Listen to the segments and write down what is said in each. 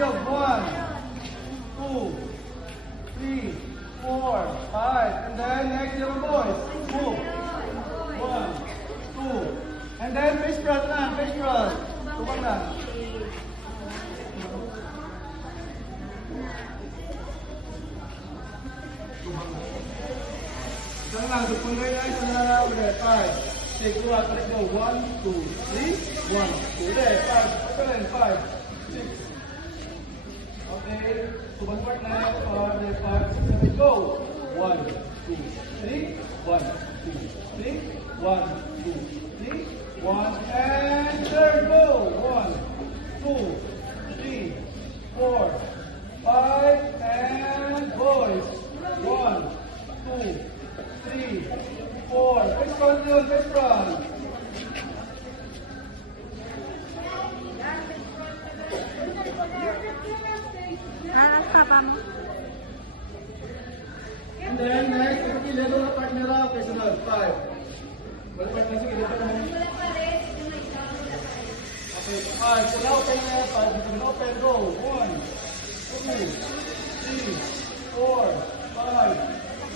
go. 1, 2, 3, 4, 5. And then next your boys. Move. 1, 2. And then fish front na. Fish front. Tubang na. Isang lang. Tupang na yun. Isang na lang. 5. 6, 2, 3, go. 1, 2, 3, 1, 2, 5, 5, 6. Okay, so one part na, 5, 6, 7, go. 1, 2, 3, 1, 2, 3, 1, 2, 3, 1, and third, go. 1, 2, 3, 4, 5, and boys. 1, 2, 3, 4. Fish front yun, fish front. And then next, ito na partner up, personal, 5. Balik partner, sige, dito na. Okay, 5. So now, open na, 5. Dito na, open, go. 1, 2, 3, 4, 5,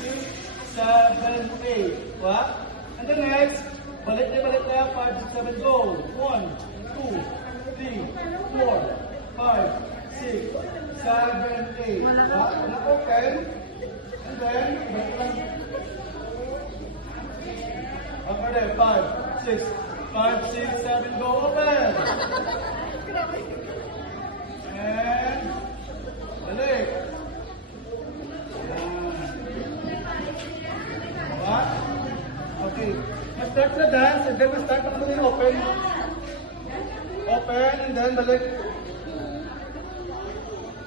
6, 7, 8. What? And then next, balik na, 5, 6, 7, go. 1, 2, 3, 4, 5, 6, 7, 8. What? And open. And then, balik lang. After that, 5, 6, 7, go. Open. And balik. What? Okay. Let's start the dance and then we start naman open. Open and then balik.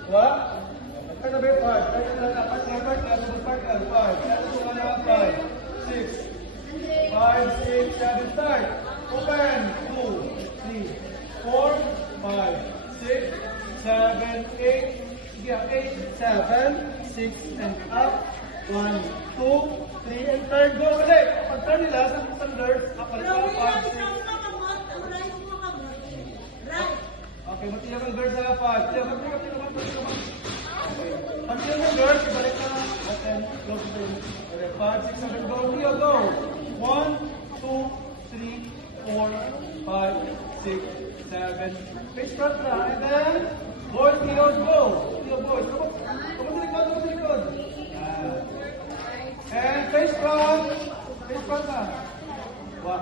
What? Start na ba yung 5? Start na lang. Start na. 5. 6, 5, 6, 7, start. Open. 2, 3, 4, 5, 6, 7, 8. Sige, 8, 7, 6, and up. 1, 2, 3, and turn. Go ulit. Pag-turn nila sa standard, kapalit pa 5, 6. Okay, matiyag ang girls na 5. Matiyag. Okay. Matiyag ang girls, ibalik na. Okay, close to them. Okay, 5, 6, 7, go. Tio, go. 1, 2, 3, 4, 5, 6, 7. Face front na. And then, boys, Tio, go. Tio, boys. Come sa likod. And face front na. What?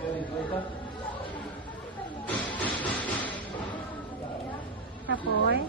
Very good. Tapos,